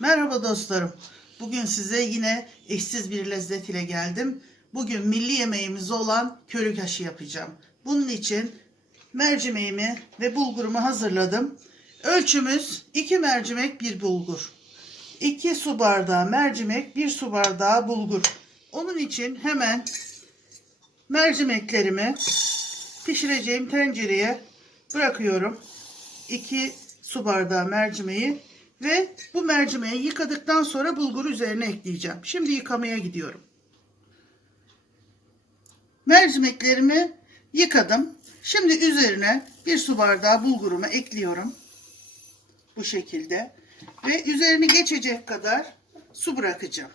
Merhaba dostlarım. Bugün size yine eşsiz bir lezzet ile geldim. Bugün milli yemeğimiz olan körük aşı yapacağım. Bunun için mercimeğimi ve bulgurumu hazırladım. Ölçümüz 2 mercimek 1 bulgur. 2 su bardağı mercimek 1 su bardağı bulgur. Onun için hemen mercimeklerimi pişireceğim tencereye bırakıyorum. 2 su bardağı mercimeği ve bu mercimeği yıkadıktan sonra bulguru üzerine ekleyeceğim. Şimdi yıkamaya gidiyorum. Mercimeklerimi yıkadım. Şimdi üzerine bir su bardağı bulgurumu ekliyorum. Bu şekilde. Ve üzerini geçecek kadar su bırakacağım.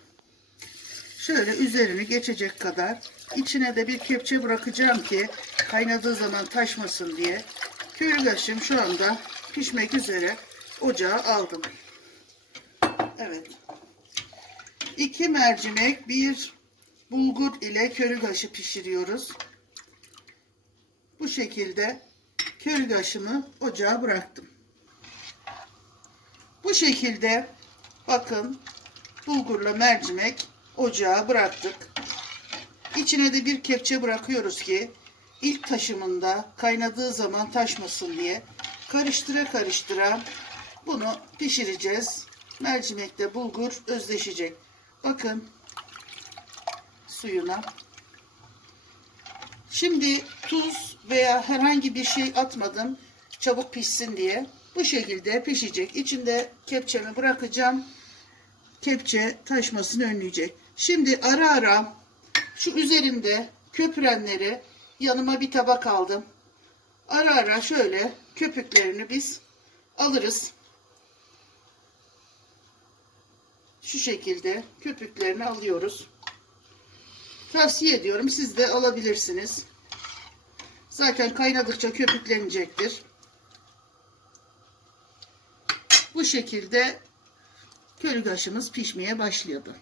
Şöyle üzerini geçecek kadar içine de bir kepçe bırakacağım ki kaynadığı zaman taşmasın diye. Köylügaşım şu anda pişmek üzere ocağa aldım. Evet. İki mercimek, bir bulgur ile körügaşı pişiriyoruz. Bu şekilde körügaşımı ocağa bıraktım. Bu şekilde bakın bulgurla mercimek ocağa bıraktık. İçine de bir kepçe bırakıyoruz ki ilk taşımında kaynadığı zaman taşmasın diye karıştıra karıştıra bunu pişireceğiz. Mercimekle bulgur özleşecek. Bakın suyuna. Şimdi tuz veya herhangi bir şey atmadım. Çabuk pişsin diye. Bu şekilde pişecek. İçinde kepçemi bırakacağım. Kepçe taşmasını önleyecek. Şimdi ara ara şu üzerinde köpürenleri yanıma bir tabak aldım. Ara ara şöyle köpüklerini biz alırız. Şu şekilde köpüklerini alıyoruz. Tavsiye ediyorum. Siz de alabilirsiniz. Zaten kaynadıkça köpüklenecektir. Bu şekilde körügaşımız pişmeye başladı.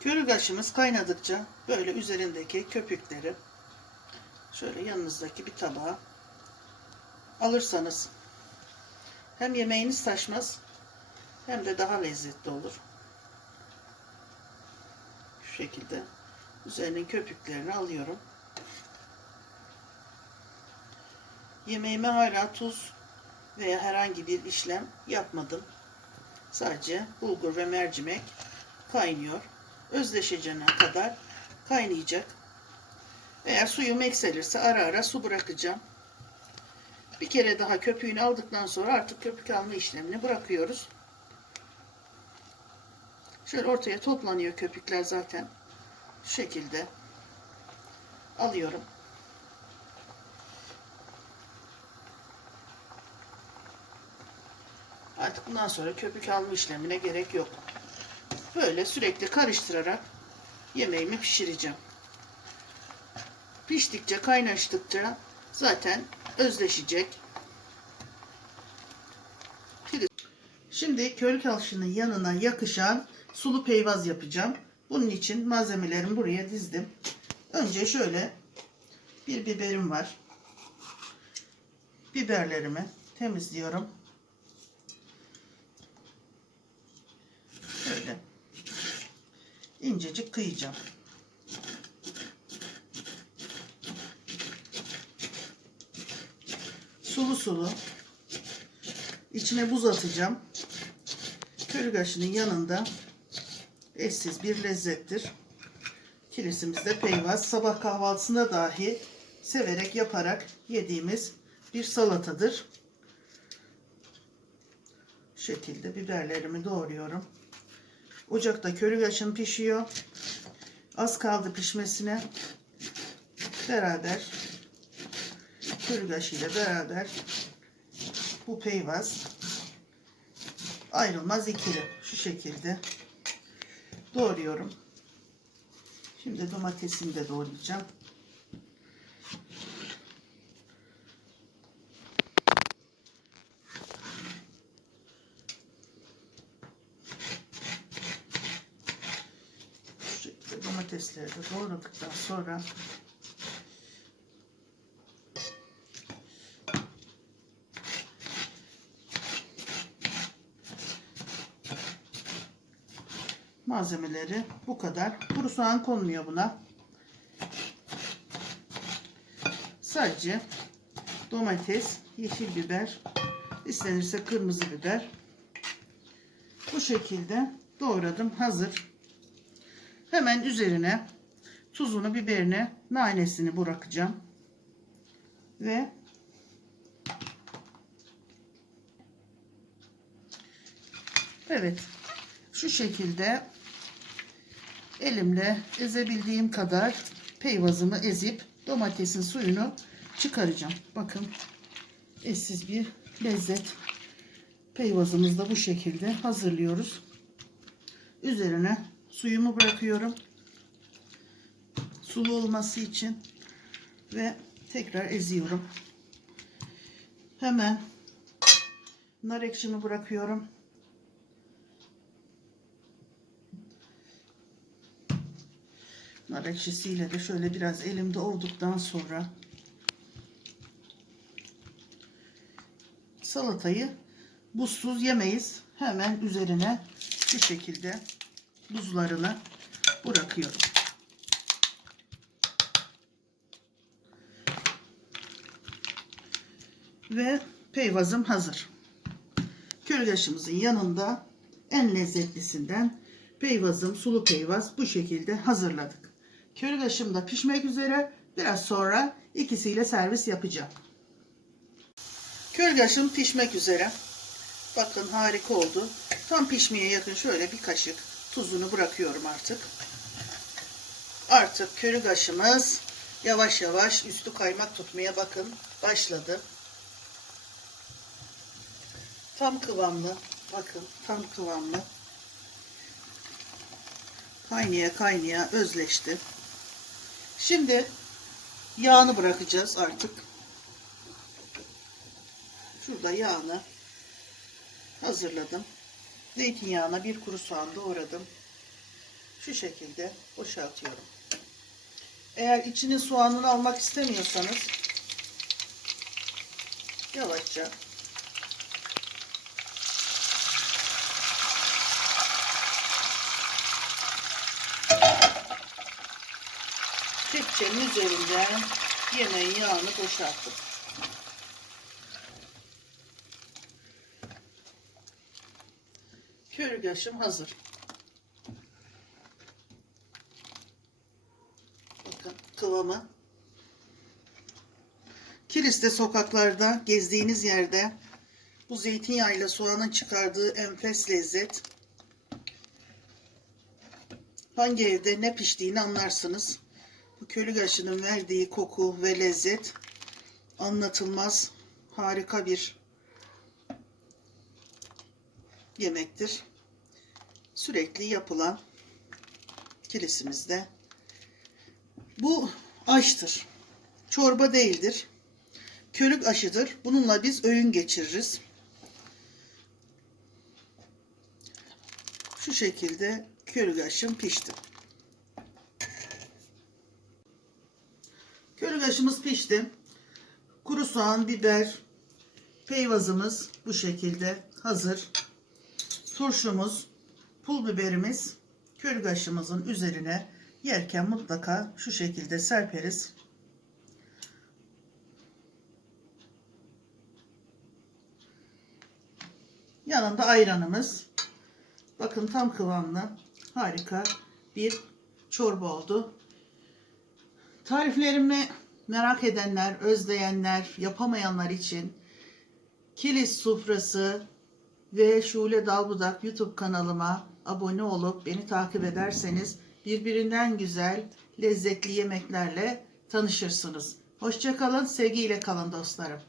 Körügaşımız kaynadıkça böyle üzerindeki köpükleri şöyle yanınızdaki bir tabağa alırsanız hem yemeğiniz taşmaz hem de daha lezzetli olur. Şu şekilde üzerinin köpüklerini alıyorum. Yemeğime hala tuz veya herhangi bir işlem yapmadım. Sadece bulgur ve mercimek kaynıyor. Özleşeceğine kadar kaynayacak. Eğer suyum ekselirse ara ara su bırakacağım. Bir kere daha köpüğünü aldıktan sonra artık köpük alma işlemini bırakıyoruz. Şöyle ortaya toplanıyor köpükler zaten. Şu şekilde alıyorum. Artık bundan sonra köpük alma işlemine gerek yok. Böyle sürekli karıştırarak yemeğimi pişireceğim. Piştikçe, kaynaştıkça zaten özleşecek. Şimdi körük alışının yanına yakışan sulu peyvaz yapacağım. Bunun için malzemelerimi buraya dizdim. Önce şöyle bir biberim var. Biberlerimi temizliyorum. Şöyle incecik kıyacağım. Sulu sulu içine buz atacağım. Körügaşının yanında eşsiz bir lezzettir. Kilisimizde peyvaz sabah kahvaltısında dahi severek yaparak yediğimiz bir salatadır. Şu şekilde biberlerimi doğruyorum. Ocakta körügaşım pişiyor. Az kaldı pişmesine. Beraber körügaş ile beraber bu peyvaz ayrılmaz ikili. Şu şekilde doğruyorum. Şimdi domatesimi de doğrayacağım. Şu şekilde domatesleri de doğradıktan sonra malzemeleri bu kadar. Kuru soğan konmuyor buna. Sadece domates, yeşil biber, istenirse kırmızı biber. Bu şekilde doğradım. Hazır. Hemen üzerine tuzunu, biberini, nanesini bırakacağım. Ve Evet. Şu şekilde elimle ezebildiğim kadar peyvazımı ezip domatesin suyunu çıkaracağım. Bakın eşsiz bir lezzet. Peyvazımızı da bu şekilde hazırlıyoruz. Üzerine suyumu bırakıyorum. Sulu olması için ve tekrar eziyorum. Hemen nar ekşimi bırakıyorum. Nar ekşisiyle de şöyle biraz elimde olduktan sonra salatayı buzsuz yemeyiz. Hemen üzerine şu şekilde buzlarını bırakıyorum. Ve peyvazım hazır. Kölgaşımızın yanında en lezzetlisinden peyvazım, sulu peyvaz bu şekilde hazırladık. Kölgaşım da pişmek üzere. Biraz sonra ikisiyle servis yapacağım. Kölgaşım pişmek üzere. Bakın harika oldu. Tam pişmeye yakın şöyle bir kaşık tuzunu bırakıyorum artık. Artık kölgaşımız yavaş yavaş üstü kaymak tutmaya bakın başladı. Tam kıvamlı. Bakın tam kıvamlı. Kaynaya kaynaya özleşti. Şimdi yağını bırakacağız artık. Şurada yağını hazırladım. Zeytinyağına bir kuru soğan doğradım. Şu şekilde boşaltıyorum. Eğer içinin soğanını almak istemiyorsanız yavaşça kepçenin üzerinden yemeğin yağını boşalttım. Körügaşım hazır. Bakın kıvamı. Kilis'te sokaklarda gezdiğiniz yerde bu zeytinyağıyla soğanın çıkardığı enfes lezzet. Hangi evde ne piştiğini anlarsınız. Köylü gaşının verdiği koku ve lezzet anlatılmaz harika bir yemektir. Sürekli yapılan kilisimizde. Bu aştır. Çorba değildir. Körük aşıdır. Bununla biz öğün geçiririz. Şu şekilde körük aşım pişti. Körük aşımız pişti. Kuru soğan, biber, peyvazımız bu şekilde hazır. Turşumuz, pul biberimiz körük aşımızın üzerine yerken mutlaka şu şekilde serperiz. Yanında ayranımız. Bakın tam kıvamlı. Harika bir çorba oldu. Tariflerimi merak edenler, özleyenler, yapamayanlar için Kilis Sufrası ve Şule Dalbudak YouTube kanalıma abone olup beni takip ederseniz birbirinden güzel, lezzetli yemeklerle tanışırsınız. Hoşçakalın, sevgiyle kalın dostlarım.